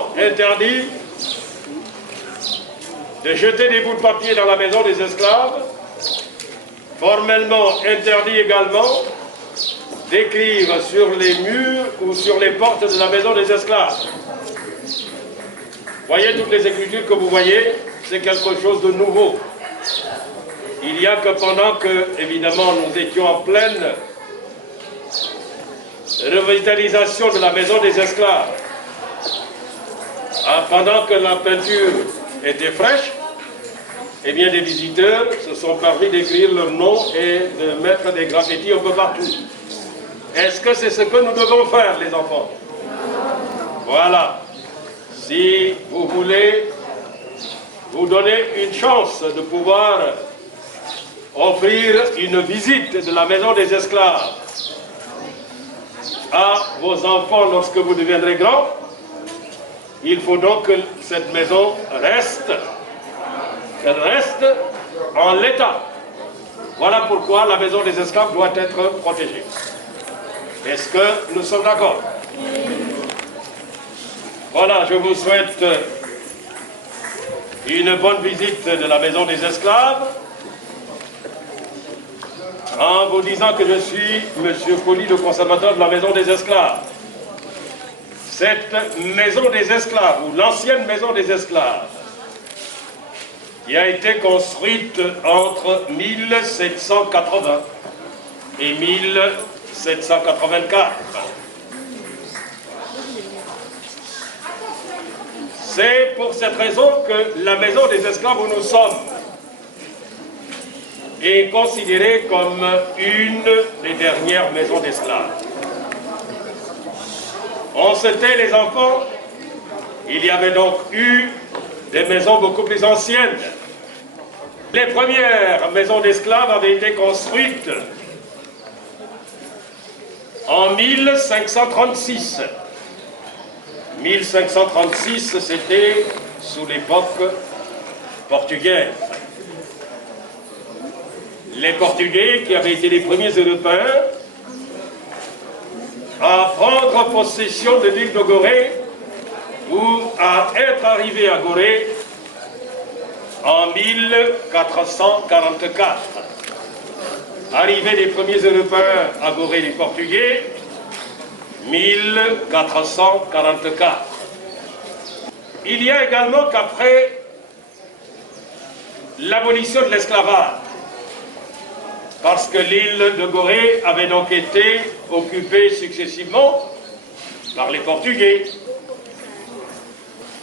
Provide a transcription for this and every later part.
formellement interdit de jeter des bouts de papier dans la maison des esclaves, formellement interdit également d'écrire sur les murs ou sur les portes de la maison des esclaves. Voyez toutes les écritures que vous voyez, c'est quelque chose de nouveau. Il n'y a que pendant que, évidemment, nous étions en pleine revitalisation de la maison des esclaves, pendant que la peinture était fraîche, eh bien des visiteurs se sont permis d'écrire leur nom et de mettre des graffitis un peu partout. Est-ce que c'est ce que nous devons faire, les enfants? Voilà. Si vous voulez vous donner une chance de pouvoir offrir une visite de la maison des esclaves à vos enfants lorsque vous deviendrez grands, il faut donc que cette maison reste en l'état. Voilà pourquoi la maison des esclaves doit être protégée. Est-ce que nous sommes d'accord? Voilà, je vous souhaite une bonne visite de la maison des esclaves en vous disant que je suis M. Colli, le conservateur de la maison des esclaves. Cette maison des esclaves, ou l'ancienne maison des esclaves, qui a été construite entre 1780 et 1784. C'est pour cette raison que la maison des esclaves où nous sommes est considérée comme une des dernières maisons d'esclaves. On se tait, les enfants, il y avait donc eu des maisons beaucoup plus anciennes. Les premières maisons d'esclaves avaient été construites en 1536. 1536, c'était sous l'époque portugaise. Les Portugais, qui avaient été les premiers Européens à prendre possession de l'île de Gorée ou à être arrivés à Gorée en 1444. Arrivée des premiers Européens à Gorée, les Portugais, 1444. Il y a également qu'après l'abolition de l'esclavage, parce que l'île de Gorée avait donc été occupée successivement par les Portugais,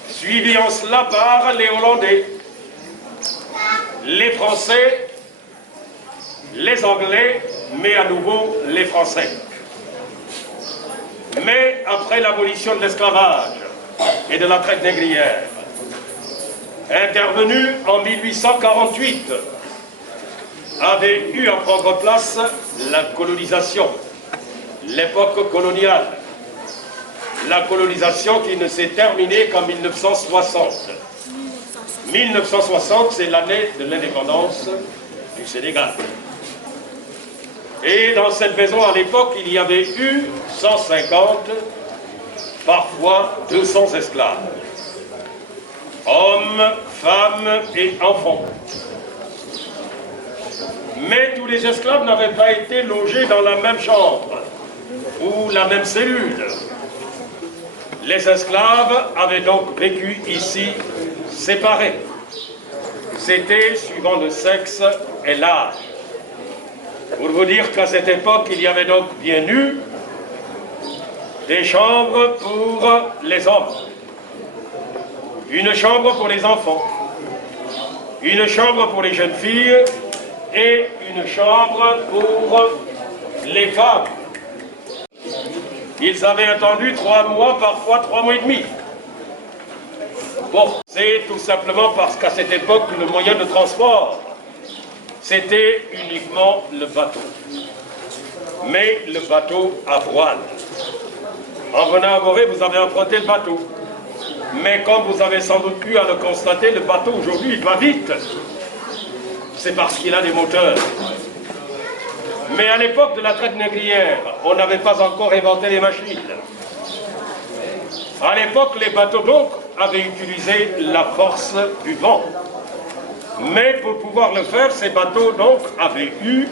suivi en cela par les Hollandais, les Français, les Anglais, mais à nouveau les Français. Mais après l'abolition de l'esclavage et de la traite négrière, intervenue en 1848, avait eu à prendre place la colonisation, l'époque coloniale. La colonisation qui ne s'est terminée qu'en 1960. 1960, c'est l'année de l'indépendance du Sénégal. Et dans cette maison, à l'époque, il y avait eu 150, parfois 200 esclaves. Hommes, femmes et enfants. Mais tous les esclaves n'avaient pas été logés dans la même chambre ou la même cellule. Les esclaves avaient donc vécu ici séparés. C'était suivant le sexe et l'âge. Pour vous dire qu'à cette époque, il y avait donc bien eu des chambres pour les hommes, une chambre pour les enfants, une chambre pour les jeunes filles et une chambre pour les femmes. Ils avaient attendu 3 mois, parfois 3 mois et demi. Bon, c'est tout simplement parce qu'à cette époque, le moyen de transport, c'était uniquement le bateau. Mais le bateau à voile. En venant à Gorée, vous avez emprunté le bateau. Mais comme vous avez sans doute pu à le constater, le bateau aujourd'hui, il va vite. C'est parce qu'il a des moteurs. Mais à l'époque de la traite négrière, on n'avait pas encore inventé les machines. À l'époque, les bateaux donc avaient utilisé la force du vent. Mais pour pouvoir le faire, ces bateaux donc avaient eu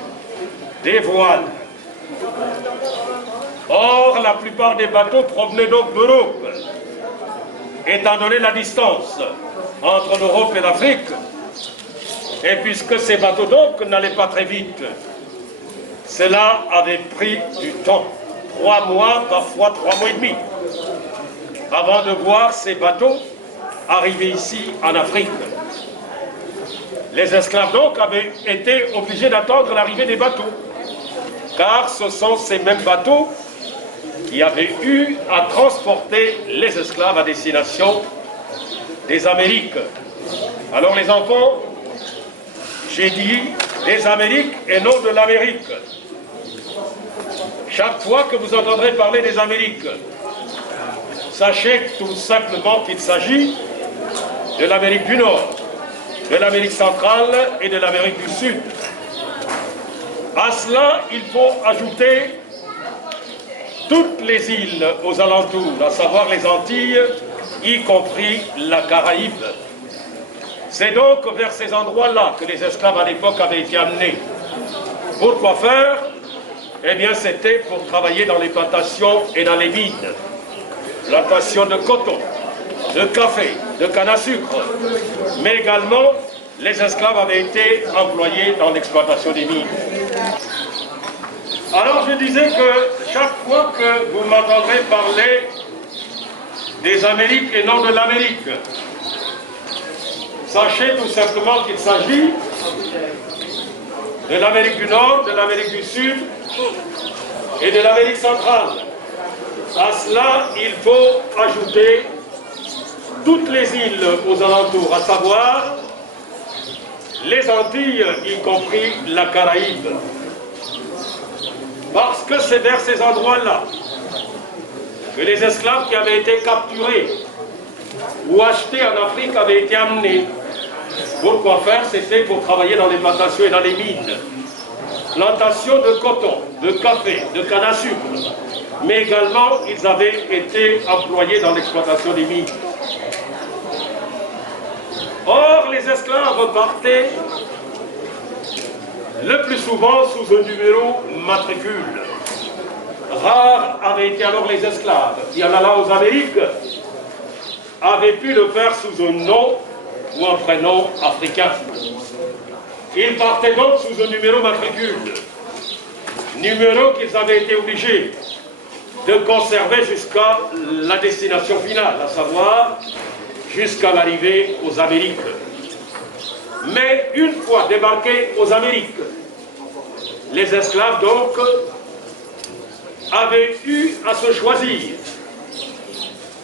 des voiles. Or, la plupart des bateaux provenaient donc d'Europe. Étant donné la distance entre l'Europe et l'Afrique, et puisque ces bateaux donc n'allaient pas très vite, cela avait pris du temps, 3 mois, parfois 3 mois et demi, avant de voir ces bateaux arriver ici en Afrique. Les esclaves donc avaient été obligés d'attendre l'arrivée des bateaux, car ce sont ces mêmes bateaux qui avaient eu à transporter les esclaves à destination des Amériques. Alors les enfants, j'ai dit des Amériques et non de l'Amérique. Chaque fois que vous entendrez parler des Amériques, sachez tout simplement qu'il s'agit de l'Amérique du Nord, de l'Amérique centrale et de l'Amérique du Sud. À cela, il faut ajouter toutes les îles aux alentours, à savoir les Antilles, y compris la Caraïbe. C'est donc vers ces endroits-là que les esclaves à l'époque avaient été amenés. Pourquoi faire? Eh bien, c'était pour travailler dans les plantations et dans les mines. Plantations de coton, de café, de canne à sucre. Mais également, les esclaves avaient été employés dans l'exploitation des mines. Alors, je disais que chaque fois que vous m'entendrez parler des Amériques et non de l'Amérique, sachez tout simplement qu'il s'agit de l'Amérique du Nord, de l'Amérique du Sud et de l'Amérique centrale. À cela, il faut ajouter toutes les îles aux alentours, à savoir les Antilles, y compris la Caraïbe. Parce que c'est vers ces endroits-là que les esclaves qui avaient été capturés ou achetés en Afrique avaient été amenés. Pourquoi faire? C'était pour travailler dans les plantations et dans les mines. Plantations de coton, de café, de canne à sucre. Mais également, ils avaient été employés dans l'exploitation des mines. Or, les esclaves partaient le plus souvent sous un numéro matricule. Rares avaient été alors les esclaves qui, en allant aux Amériques, avaient pu le faire sous un nom ou un prénom africain. Ils partaient donc sous un numéro matricule, numéro qu'ils avaient été obligés de conserver jusqu'à la destination finale, à savoir jusqu'à l'arrivée aux Amériques. Mais une fois débarqués aux Amériques, les esclaves donc avaient eu à se choisir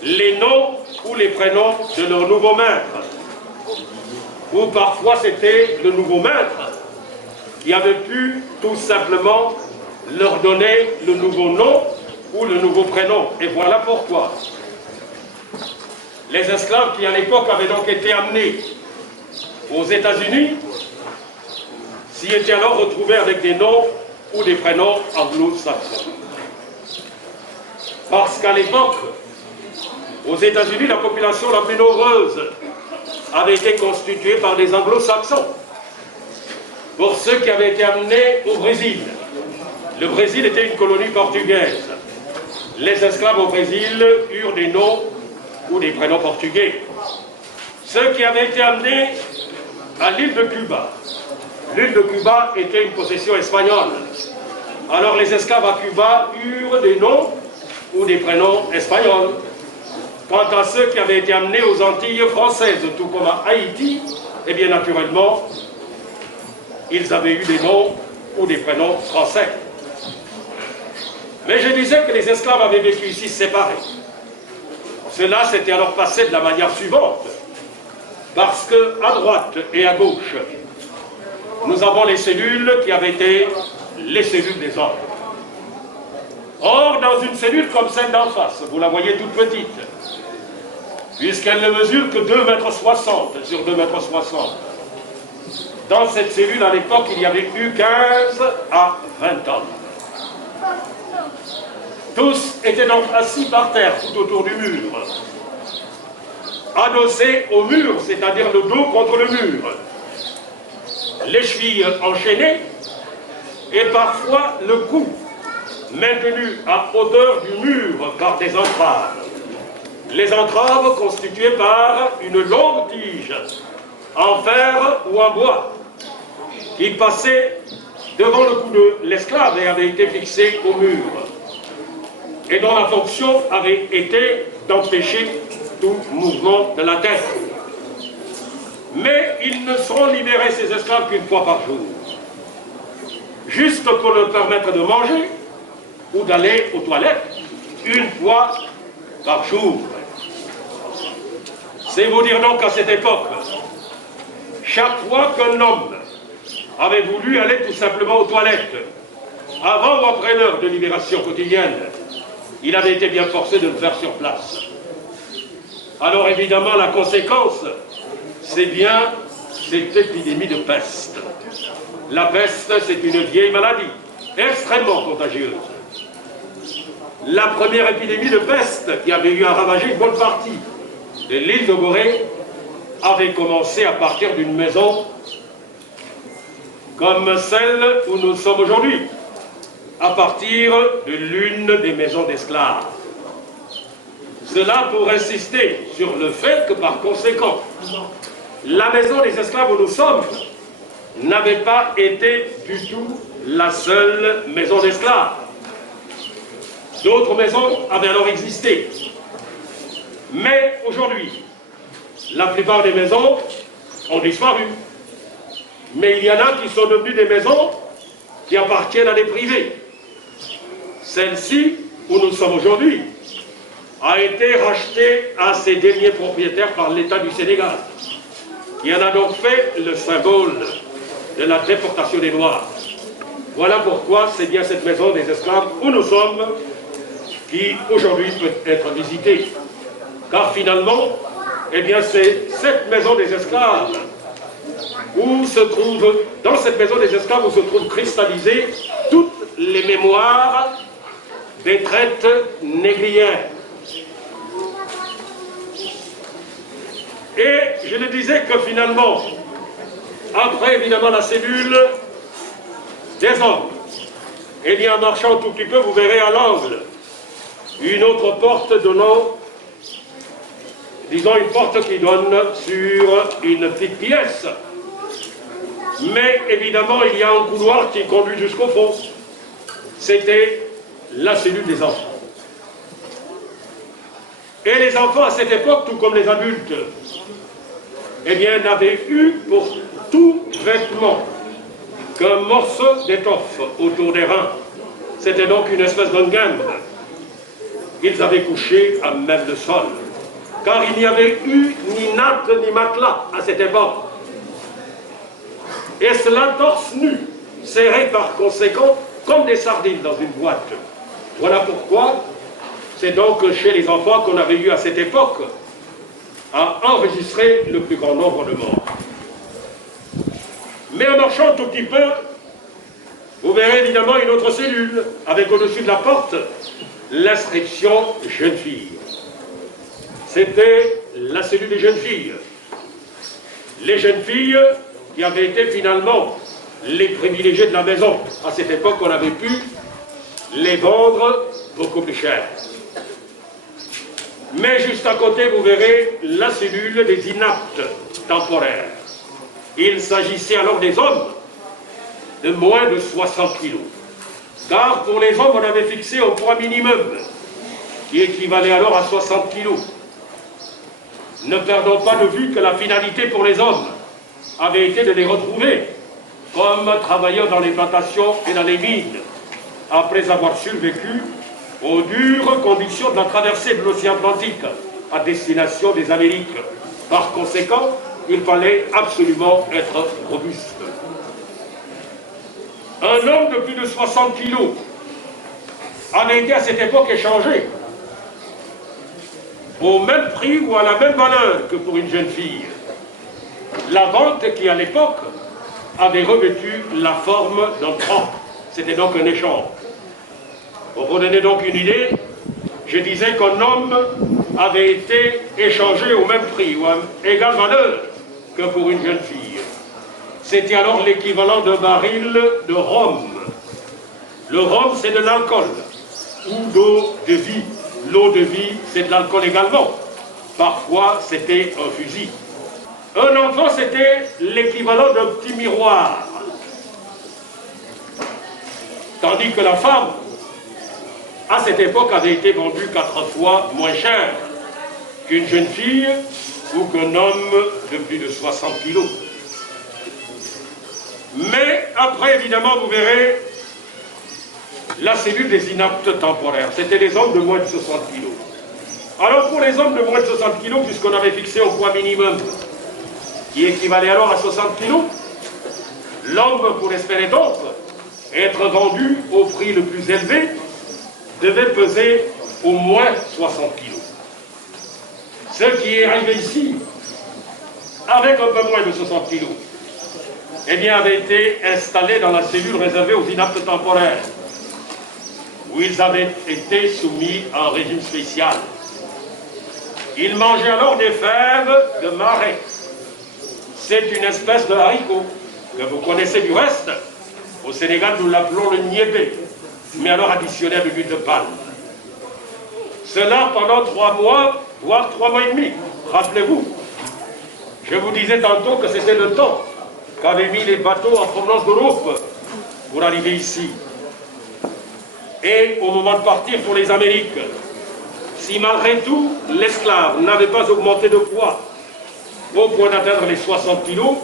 les noms ou les prénoms de leur nouveau maître. Ou parfois c'était le nouveau maître qui avait pu tout simplement leur donner le nouveau nom ou le nouveau prénom. Et voilà pourquoi les esclaves qui à l'époque avaient donc été amenés aux États-Unis s'y étaient alors retrouvés avec des noms ou des prénoms anglo-saxons. Parce qu'à l'époque, aux États-Unis, la population la plus nombreuse avait été constituée par des anglo-saxons. Pour ceux qui avaient été amenés au Brésil, le Brésil était une colonie portugaise. Les esclaves au Brésil eurent des noms ou des prénoms portugais. Ceux qui avaient été amenés à l'île de Cuba, l'île de Cuba était une possession espagnole. Alors les esclaves à Cuba eurent des noms ou des prénoms espagnols. Quant à ceux qui avaient été amenés aux Antilles françaises, tout comme à Haïti, eh bien naturellement, ils avaient eu des noms ou des prénoms français. Mais je disais que les esclaves avaient vécu ici séparés. Cela s'était alors passé de la manière suivante. Parce qu'à droite et à gauche, nous avons les cellules qui avaient été les cellules des hommes. Or, dans une cellule comme celle d'en face, vous la voyez toute petite, puisqu'elle ne mesure que 2,60 m sur 2,60 m. Dans cette cellule, à l'époque, il y avait eu 15 à 20 hommes. Tous étaient donc assis par terre tout autour du mur, adossés au mur, c'est-à-dire le dos contre le mur, les chevilles enchaînées et parfois le cou maintenu à hauteur du mur par des entraves. Les entraves constituées par une longue tige en fer ou en bois qui passait devant le cou de l'esclave et avait été fixée au mur et dont la fonction avait été d'empêcher tout mouvement de la tête. Mais ils ne seront libérés, ces esclaves, qu'une fois par jour, juste pour leur permettre de manger ou d'aller aux toilettes une fois par jour. C'est vous dire donc qu'à cette époque, chaque fois qu'un homme avait voulu aller tout simplement aux toilettes, avant ou après l'heure de libération quotidienne, il avait été bien forcé de le faire sur place. Alors évidemment, la conséquence, c'est bien cette épidémie de peste. La peste, c'est une vieille maladie, extrêmement contagieuse. La première épidémie de peste qui avait eu à ravager une bonne partie de l'île de Gorée avait commencé à partir d'une maison comme celle où nous sommes aujourd'hui, à partir de l'une des maisons d'esclaves. Cela pour insister sur le fait que par conséquent, la maison des esclaves où nous sommes n'avait pas été du tout la seule maison d'esclaves. D'autres maisons avaient alors existé. Mais aujourd'hui, la plupart des maisons ont disparu. Mais il y en a qui sont devenues des maisons qui appartiennent à des privés. Celle-ci, où nous sommes aujourd'hui, a été rachetée à ses derniers propriétaires par l'État du Sénégal, qui en a donc fait le symbole de la déportation des Noirs. Voilà pourquoi c'est bien cette maison des esclaves où nous sommes qui aujourd'hui peut être visitée. Car finalement, eh bien c'est cette maison des esclaves où se trouve, dans cette maison des esclaves où se trouvent cristallisées toutes les mémoires des traites négrières. Et je le disais que finalement, après évidemment la cellule des hommes, eh bien en marchant tout petit peu, vous verrez à l'angle une autre porte donnant, disons une porte qui donne sur une petite pièce. Mais évidemment, il y a un couloir qui conduit jusqu'au fond. C'était la cellule des enfants. Et les enfants, à cette époque, tout comme les adultes, eh bien, n'avaient eu pour tout vêtement qu'un morceau d'étoffe autour des reins. C'était donc une espèce d'engambe. Ils avaient couché à même le sol, car il n'y avait eu ni natte ni matelas à cette époque. Et cela torse nu, serré par conséquent comme des sardines dans une boîte. Voilà pourquoi c'est donc chez les enfants qu'on avait eu à cette époque à enregistrer le plus grand nombre de morts. Mais en marchant un tout petit peu, vous verrez évidemment une autre cellule, avec au-dessus de la porte l'inscription « jeune fille ». C'était la cellule des jeunes filles. Les jeunes filles qui avaient été finalement les privilégiés de la maison. À cette époque, on avait pu les vendre beaucoup plus cher. Mais juste à côté, vous verrez la cellule des inaptes temporaires. Il s'agissait alors des hommes de moins de 60 kilos. Car pour les hommes, on avait fixé un poids minimum, qui équivalait alors à 60 kilos. Ne perdons pas de vue que la finalité pour les hommes avait été de les retrouver comme travailleurs dans les plantations et dans les mines, après avoir survécu aux dures conditions de la traversée de l'océan Atlantique à destination des Amériques. Par conséquent, il fallait absolument être robuste. Un homme de plus de 60 kilos avait été à cette époque échangé au même prix ou à la même valeur que pour une jeune fille. La vente qui, à l'époque, avait revêtu la forme d'un franc. C'était donc un échange. Pour vous donner donc une idée, je disais qu'un homme avait été échangé au même prix ou à égale valeur que pour une jeune fille. C'était alors l'équivalent d'un baril de rhum. Le rhum, c'est de l'alcool, ou d'eau de vie. L'eau de vie, c'est de l'alcool également. Parfois, c'était un fusil. Un enfant, c'était l'équivalent d'un petit miroir. Tandis que la femme, à cette époque, avait été vendue 4 fois moins cher qu'une jeune fille ou qu'un homme de plus de 60 kilos. Mais après, évidemment, vous verrez la cellule des inaptes temporaires. C'était les hommes de moins de 60 kilos. Alors pour les hommes de moins de 60 kilos, puisqu'on avait fixé un poids minimum qui équivalait alors à 60 kilos, l'homme, pour espérer donc être vendu au prix le plus élevé, devait peser au moins 60 kilos. Ce qui est arrivé ici, avec un peu moins de 60 kilos, eh bien, avait été installé dans la cellule réservée aux inaptes temporaires, où ils avaient été soumis à un régime spécial. Ils mangeaient alors des fèves de marais. C'est une espèce de haricot que vous connaissez du reste. Au Sénégal, nous l'appelons le niébé, mais alors additionné à de l'huile de palme. Cela pendant 3 mois, voire 3 mois et demi. Rappelez-vous, je vous disais tantôt que c'était le temps qu'avaient mis les bateaux en provenance d'Europe pour arriver ici. Et au moment de partir pour les Amériques, si malgré tout, l'esclave n'avait pas augmenté de poids au point d'atteindre les 60 kilos,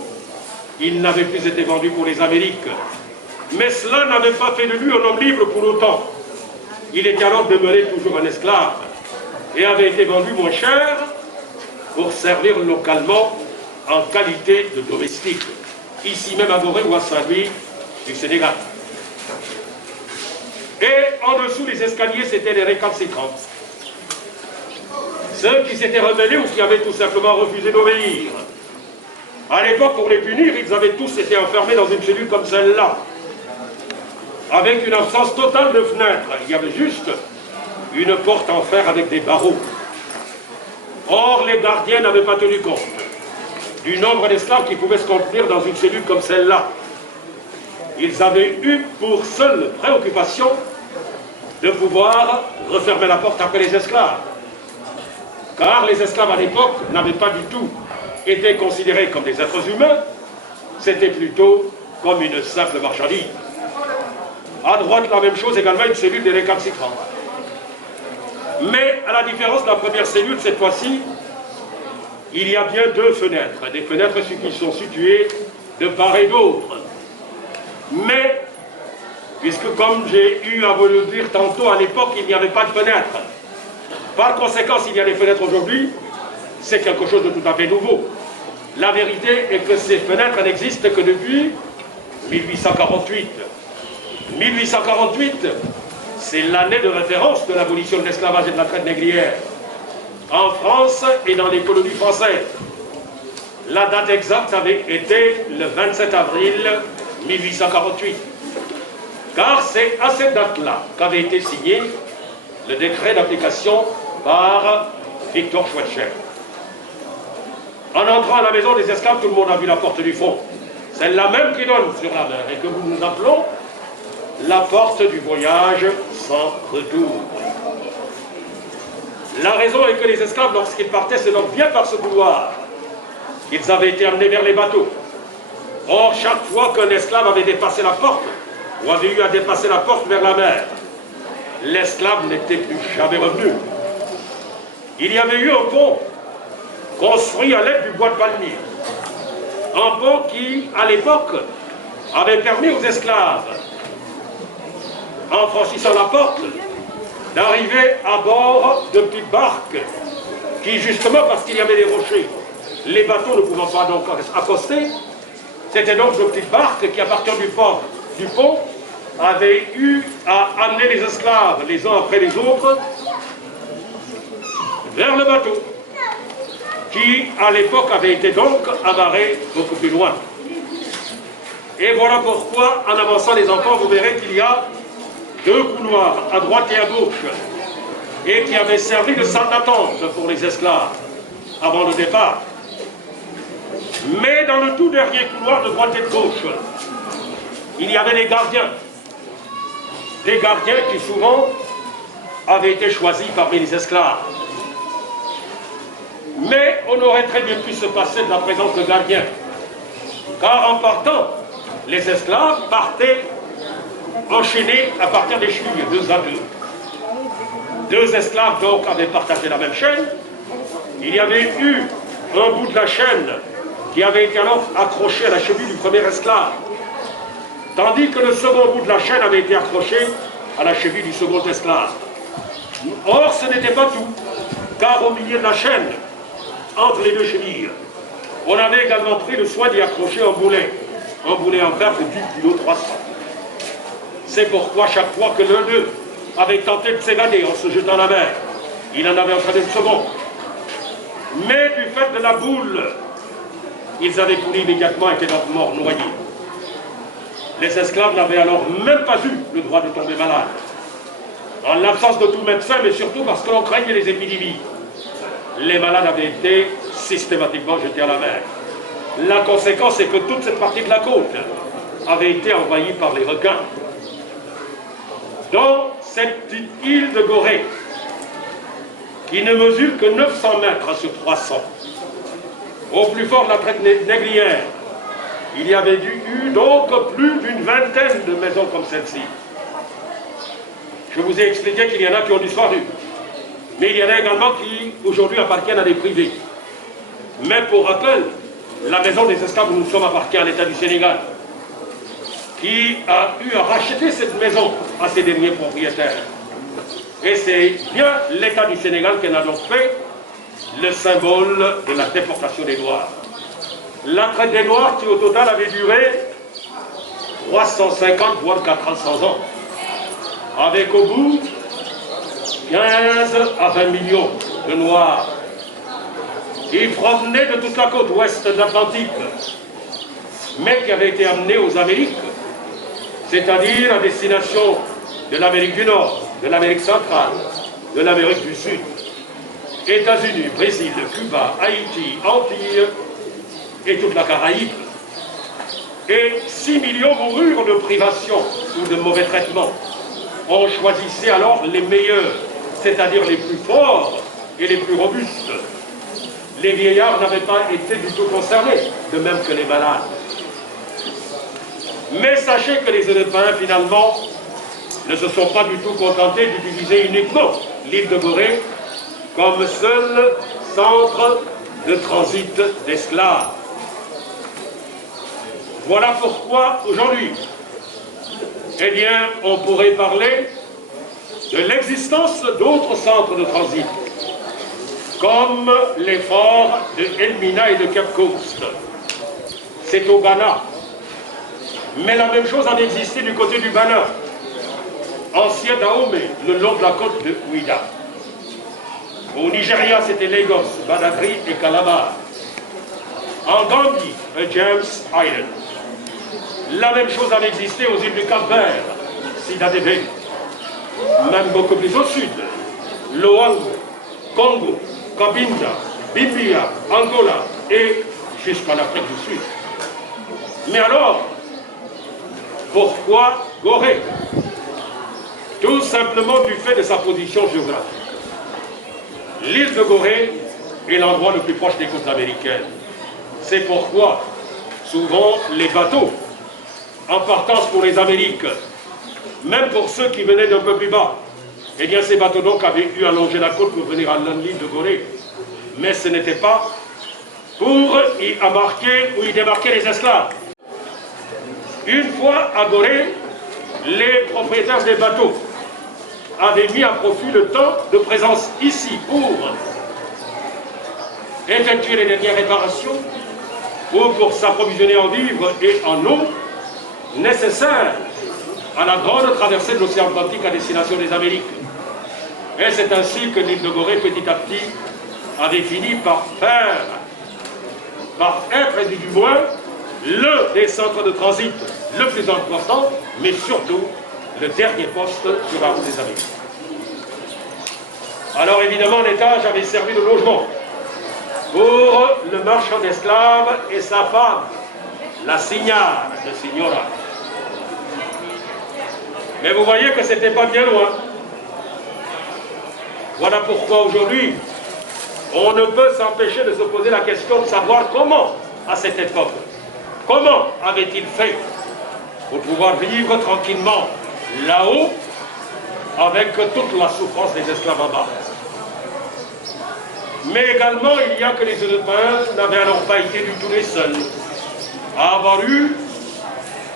il n'avait plus été vendu pour les Amériques. Mais cela n'avait pas fait de lui un homme libre pour autant. Il était alors demeuré toujours un esclave et avait été vendu moins cher pour servir localement en qualité de domestique, ici même à Gorée ou à Saint-Louis du Sénégal. Et en dessous des escaliers, c'était les récalcitrants. Ceux qui s'étaient rebellés ou qui avaient tout simplement refusé d'obéir. À l'époque, pour les punir, ils avaient tous été enfermés dans une cellule comme celle-là, avec une absence totale de fenêtres. Il y avait juste une porte en fer avec des barreaux. Or, les gardiens n'avaient pas tenu compte du nombre d'esclaves qui pouvaient se contenir dans une cellule comme celle-là. Ils avaient eu pour seule préoccupation de pouvoir refermer la porte après les esclaves. Car les esclaves à l'époque n'avaient pas du tout été considérés comme des êtres humains, c'était plutôt comme une simple marchandise. À droite, la même chose, également une cellule des récalcitrants. Mais à la différence de la première cellule, cette fois-ci, il y a bien 2 fenêtres, des fenêtres qui sont situées de part et d'autre. Mais, puisque comme j'ai eu à vous le dire tantôt, à l'époque, il n'y avait pas de fenêtres. Par conséquent, s'il y a des fenêtres aujourd'hui, c'est quelque chose de tout à fait nouveau. La vérité est que ces fenêtres n'existent que depuis 1848. 1848, c'est l'année de référence de l'abolition de l'esclavage et de la traite négrière en France et dans les colonies françaises. La date exacte avait été le 27 avril 1848. Car c'est à cette date-là qu'avait été signé le décret d'application par Victor Schweitzer. En entrant à la maison des esclaves, tout le monde a vu la porte du fond. Celle-là même qui donne sur la mer et que nous appelons la porte du voyage sans retour. La raison est que les esclaves, lorsqu'ils partaient, c'est donc bien par ce couloir qu'ils avaient été amenés vers les bateaux. Or, chaque fois qu'un esclave avait dépassé la porte, ou avait eu à dépasser la porte vers la mer, l'esclave n'était plus jamais revenu. Il y avait eu un pont construit à l'aide du bois de palmier. Un pont qui, à l'époque, avait permis aux esclaves, en franchissant la porte, d'arriver à bord de petites barques qui, justement, parce qu'il y avait des rochers, les bateaux ne pouvant pas donc accoster, c'était donc de petites barques qui, à partir du pont, avaient eu à amener les esclaves, les uns après les autres, vers le bateau, qui, à l'époque, avait été donc amarré beaucoup plus loin. Et voilà pourquoi, en avançant les enfants, vous verrez qu'il y a 2 couloirs à droite et à gauche, et qui avaient servi de salle d'attente pour les esclaves avant le départ. Mais dans le tout dernier couloir de droite et de gauche, il y avait les gardiens. Des gardiens qui souvent avaient été choisis parmi les esclaves. Mais on aurait très bien pu se passer de la présence de gardiens. Car en partant, les esclaves partaient enchaînés à partir des chevilles, 2 à 2. 2 esclaves donc avaient partagé la même chaîne. Il y avait eu un bout de la chaîne qui avait été alors accroché à la cheville du premier esclave, tandis que le second bout de la chaîne avait été accroché à la cheville du second esclave. Or, ce n'était pas tout, car au milieu de la chaîne, entre les 2 chevilles, on avait également pris le soin d'y accrocher un boulet en fer de 10 kg 300. C'est pourquoi chaque fois que l'un d'eux avait tenté de s'évader en se jetant à la mer, il en avait entraîné le second. Mais du fait de la boule, ils avaient coulé immédiatement et étaient donc morts noyés. Les esclaves n'avaient alors même pas eu le droit de tomber malade. En l'absence de tout médecin, mais surtout parce que l'on craignait les épidémies, les malades avaient été systématiquement jetés à la mer. La conséquence, c'est que toute cette partie de la côte avait été envahie par les requins. Dans cette petite île de Gorée, qui ne mesure que 900 mètres sur 300, au plus fort de la traite négrière, il y avait eu donc plus d'une vingtaine de maisons comme celle-ci. Je vous ai expliqué qu'il y en a qui ont disparu, mais il y en a également qui aujourd'hui appartiennent à des privés. Mais pour rappel, la maison des esclaves où nous sommes appartient à l'État du Sénégal, qui a eu à racheter cette maison à ses derniers propriétaires. Et c'est bien l'État du Sénégal qui en a donc fait le symbole de la déportation des Noirs. La traite des Noirs qui au total avait duré 350 voire 400 ans, avec au bout 15 à 20 millions de Noirs qui provenaient de toute la côte ouest de l'Atlantique, mais qui avaient été amenés aux Amériques, c'est-à-dire à destination de l'Amérique du Nord, de l'Amérique centrale, de l'Amérique du Sud, États-Unis, Brésil, Cuba, Haïti, Antilles et toute la Caraïbe. Et 6 millions moururent de privation ou de mauvais traitements. On choisissait alors les meilleurs, c'est-à-dire les plus forts et les plus robustes. Les vieillards n'avaient pas été du tout concernés, de même que les malades. Mais sachez que les Européens, finalement, ne se sont pas du tout contentés d'utiliser uniquement l'île de Gorée comme seul centre de transit d'esclaves. Voilà pourquoi, aujourd'hui, eh bien, on pourrait parler de l'existence d'autres centres de transit, comme les forts de Elmina et de Cape Coast. C'est au Ghana. Mais la même chose en existait du côté du Bénin, ancien Dahomey, le long de la côte de Ouida. Au Nigeria, c'était Lagos, Badagry et Calabar. En Gambie, James Island. La même chose en existait aux îles du Cap-Vert, Sidadébé. Même beaucoup plus au sud, Loango, Congo, Cabinda, Bibia, Angola et jusqu'en Afrique du Sud. Mais alors, pourquoi Gorée? Tout simplement du fait de sa position géographique. L'île de Gorée est l'endroit le plus proche des côtes américaines. C'est pourquoi, souvent, les bateaux, en partance pour les Amériques, même pour ceux qui venaient d'un peu plus bas, eh bien ces bateaux donc avaient eu à longer la côte pour venir à l'île de Gorée. Mais ce n'était pas pour y embarquer ou y débarquer les esclaves. Une fois à Gorée, les propriétaires des bateaux avaient mis à profit le temps de présence ici pour effectuer les dernières réparations ou pour s'approvisionner en vivres et en eau nécessaires à la grande traversée de l'océan Atlantique à destination des Amériques. Et c'est ainsi que l'île de Gorée, petit à petit, avait fini par être, du moins, l'un des centres de transit le plus important, mais surtout le dernier poste sur la route des Amériques. Alors évidemment, l'étage avait servi de logement pour le marchand d'esclaves et sa femme, la signare de Signora. Mais vous voyez que ce n'était pas bien loin. Voilà pourquoi aujourd'hui, on ne peut s'empêcher de se poser la question de savoir comment, à cette époque, comment avait-il fait pour pouvoir vivre tranquillement là-haut avec toute la souffrance des esclaves en bas. Mais également, il y a que les Européens n'avaient alors pas été du tout les seuls à avoir eu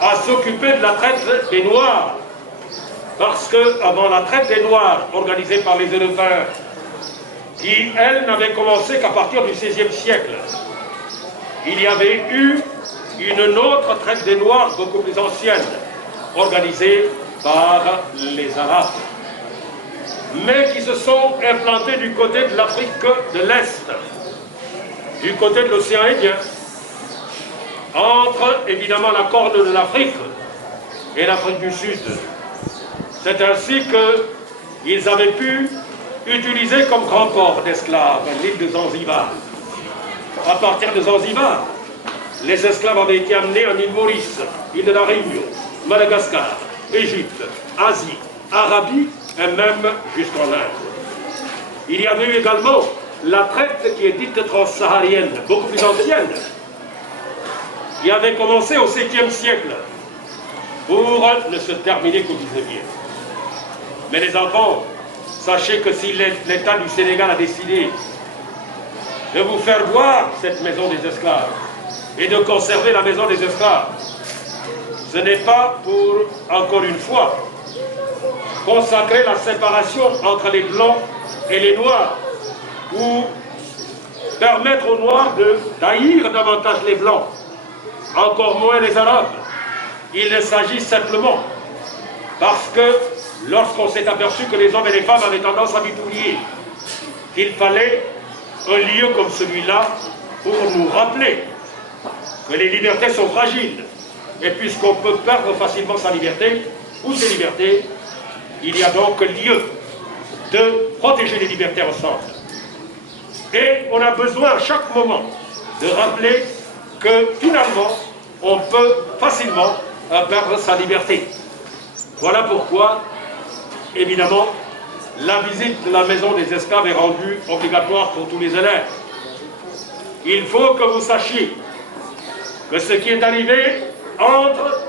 à s'occuper de la traite des Noirs. Parce qu'avant la traite des Noirs organisée par les Européens, qui, elle, n'avait commencé qu'à partir du XVIe siècle, il y avait eu une autre traite des Noirs beaucoup plus ancienne, organisée par les Arabes, mais qui se sont implantés du côté de l'Afrique de l'Est, du côté de l'océan Indien, entre évidemment la corne de l'Afrique et l'Afrique du Sud. C'est ainsi qu'ils avaient pu utiliser comme grand port d'esclaves l'île de Zanzibar. À partir de Zanzibar, les esclaves avaient été amenés en île Maurice, île de la Réunion, Madagascar, Égypte, Asie, Arabie et même jusqu'en Inde. Il y avait eu également la traite qui est dite transsaharienne, beaucoup plus ancienne, qui avait commencé au 7e siècle pour ne se terminer qu'au 19e. Mais les enfants, sachez que si l'État du Sénégal a décidé de vous faire voir cette maison des esclaves et de conserver la maison des esclaves, ce n'est pas pour, encore une fois, consacrer la séparation entre les Blancs et les Noirs, ou permettre aux Noirs d'haïr davantage les Blancs, encore moins les Arabes. Il s'agit simplement parce que lorsqu'on s'est aperçu que les hommes et les femmes avaient tendance à bidouiller, qu'il fallait un lieu comme celui-là pour nous rappeler que les libertés sont fragiles. Et puisqu'on peut perdre facilement sa liberté ou ses libertés, il y a donc lieu de protéger les libertés ensemble. Et on a besoin à chaque moment de rappeler que finalement, on peut facilement perdre sa liberté. Voilà pourquoi, évidemment, la visite de la maison des esclaves est rendue obligatoire pour tous les élèves. Il faut que vous sachiez que ce qui est arrivé entre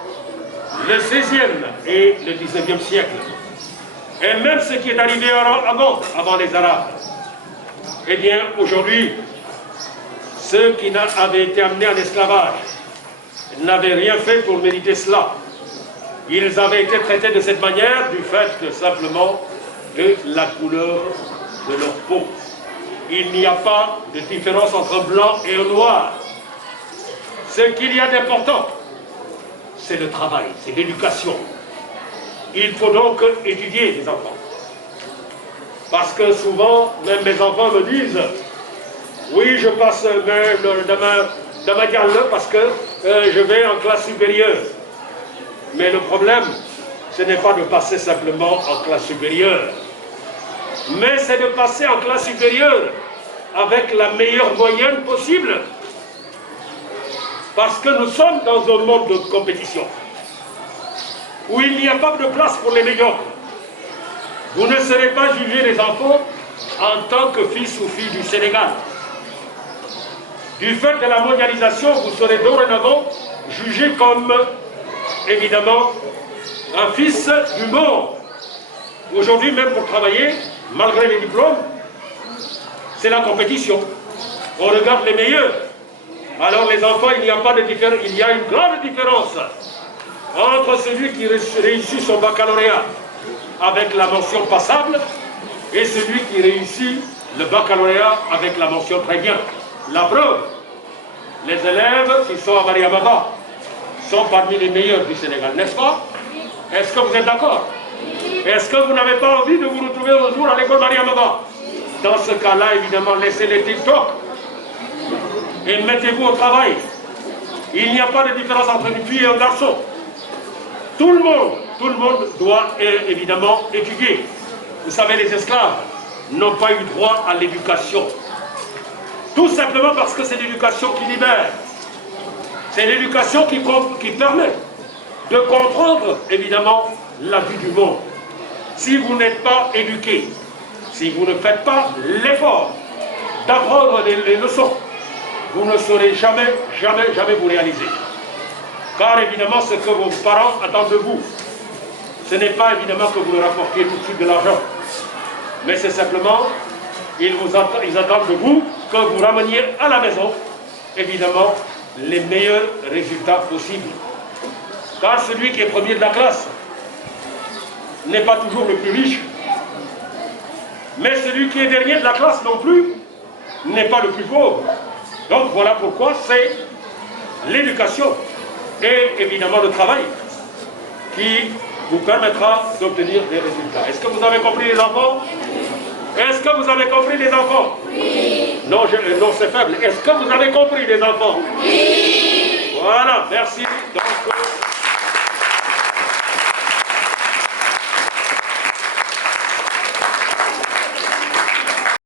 le XVIe et le XIXe siècle, et même ce qui est arrivé avant les Arabes, eh bien, aujourd'hui, ceux qui avaient été amenés en esclavage n'avaient rien fait pour mériter cela. Ils avaient été traités de cette manière du fait simplement de la couleur de leur peau. Il n'y a pas de différence entre un blanc et un noir. Ce qu'il y a d'important, c'est le travail, c'est l'éducation. Il faut donc étudier les enfants. Parce que souvent, même mes enfants me disent « Oui, je passe dans ma galle parce que je vais en classe supérieure. » Mais le problème, ce n'est pas de passer simplement en classe supérieure, mais c'est de passer en classe supérieure avec la meilleure moyenne possible. Parce que nous sommes dans un monde de compétition, où il n'y a pas de place pour les médiocres. Vous ne serez pas jugés les enfants en tant que fils ou filles du Sénégal. Du fait de la mondialisation, vous serez dorénavant jugés comme, évidemment, un fils du monde. Aujourd'hui, même pour travailler, malgré les diplômes, c'est la compétition. On regarde les meilleurs. Alors les enfants, il n'y a pas de différence, il y a une grande différence entre celui qui réussit son baccalauréat avec la mention passable et celui qui réussit le baccalauréat avec la mention très bien. La preuve, les élèves qui sont à Mariamaba sont parmi les meilleurs du Sénégal, n'est-ce pas? Est-ce que vous êtes d'accord? Est-ce que vous n'avez pas envie de vous retrouver un jour à l'école Mariamaba? Dans ce cas-là, évidemment, laissez les TikTok et mettez-vous au travail. Il n'y a pas de différence entre une fille et un garçon. Tout le monde tout le monde doit évidemment étudier. Vous savez, les esclaves n'ont pas eu droit à l'éducation. Tout simplement parce que c'est l'éducation qui libère. C'est l'éducation qui permet de comprendre, évidemment, la vie du monde. Si vous n'êtes pas éduqué, si vous ne faites pas l'effort d'apprendre les leçons, vous ne saurez jamais, jamais, jamais vous réaliser. Car évidemment, ce que vos parents attendent de vous, ce n'est pas évidemment que vous leur apportiez tout de suite de l'argent, mais c'est simplement, ils attendent de vous que vous rameniez à la maison, évidemment, les meilleurs résultats possibles. Car celui qui est premier de la classe n'est pas toujours le plus riche, mais celui qui est dernier de la classe non plus n'est pas le plus pauvre. Donc voilà pourquoi c'est l'éducation et évidemment le travail qui vous permettra d'obtenir des résultats. Est-ce que vous avez compris les enfants? Est-ce que vous avez compris les enfants? Oui. Non, non c'est faible. Est-ce que vous avez compris les enfants? Oui. Voilà, merci. Donc,